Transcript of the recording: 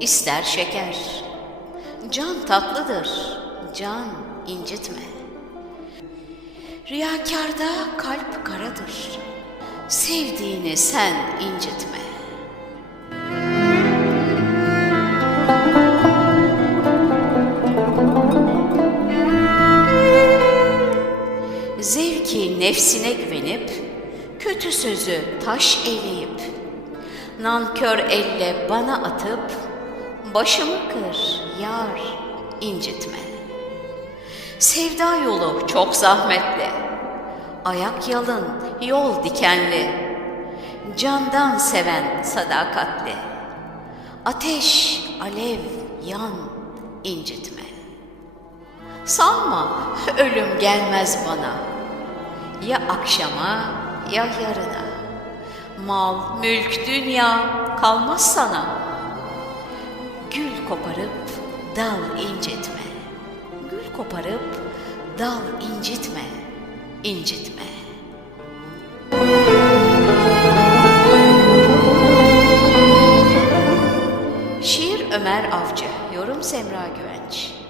ister şeker. Can tatlıdır, can incitme. Riyakarda kalp karadır. Sevdiğini sen incitme. Zevki nefsine güvenip, kötü sözü taş eyleyip, nankör elle bana atıp, başımı kır, yar, incitme. Sevda yolu çok zahmetli, ayak yalın, yol dikenli, candan seven sadakatli. Ateş, alev, yan, incitme. Sanma ölüm gelmez bana. Ya akşama ya yarına. Mal, mülk, dünya kalmaz sana. Gül koparıp dal incitme. Gül koparıp dal incitme, incitme. Şiir Ömer Avcı, yorum Semra Güvenç.